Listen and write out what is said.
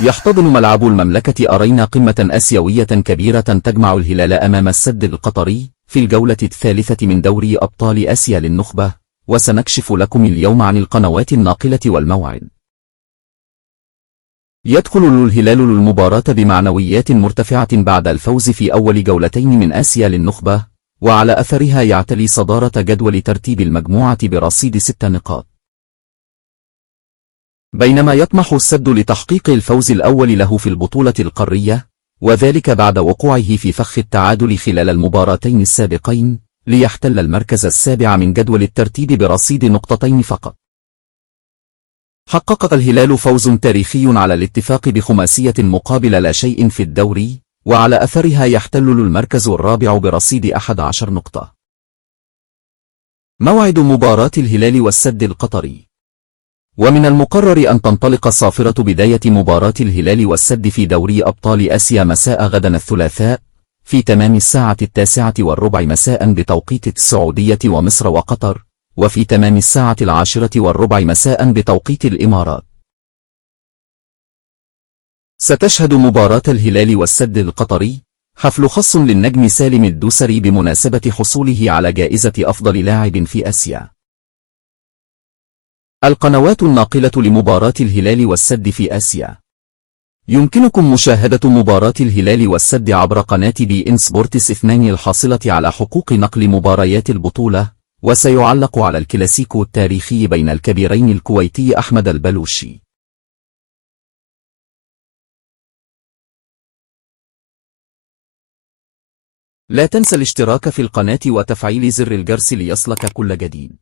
يحتضن ملعب المملكة أرينا قمة آسيوية كبيرة تجمع الهلال أمام السد القطري في الجولة الثالثة من دوري أبطال آسيا للنخبة، وسنكشف لكم اليوم عن القنوات الناقلة والموعد. يدخل الهلال المباراة بمعنويات مرتفعة بعد الفوز في أول جولتين من آسيا للنخبة، وعلى أثرها يعتلي صدارة جدول ترتيب المجموعة برصيد 6 نقاط. بينما يطمح السد لتحقيق الفوز الأول له في البطولة القارية، وذلك بعد وقوعه في فخ التعادل خلال المباراتين السابقين، ليحتل المركز السابع من جدول الترتيب برصيد 2 نقطة فقط. حقق الهلال فوز تاريخي على الاتفاق بخماسية مقابل لا شيء في الدوري، وعلى أثرها يحتل المركز الرابع برصيد 11 نقطة. موعد مباراة الهلال والسد القطري. ومن المقرر أن تنطلق صافرة بداية مباراة الهلال والسد في دوري أبطال آسيا مساء غدا الثلاثاء، في تمام الساعة 9:15 مساء بتوقيت السعودية ومصر وقطر، وفي تمام الساعة 10:15 مساء بتوقيت الإمارات. ستشهد مباراة الهلال والسد القطري حفل خاص للنجم سالم الدوسري بمناسبة حصوله على جائزة أفضل لاعب في آسيا. القنوات الناقلة لمباراة الهلال والسد في آسيا. يمكنكم مشاهدة مباراة الهلال والسد عبر قناة BeIN Sports 2 الحاصلة على حقوق نقل مباريات البطولة، وسيعلق على الكلاسيكو التاريخي بين الكبيرين الكويتي أحمد البلوشي. لا تنسى الاشتراك في القناة وتفعيل زر الجرس ليصلك كل جديد.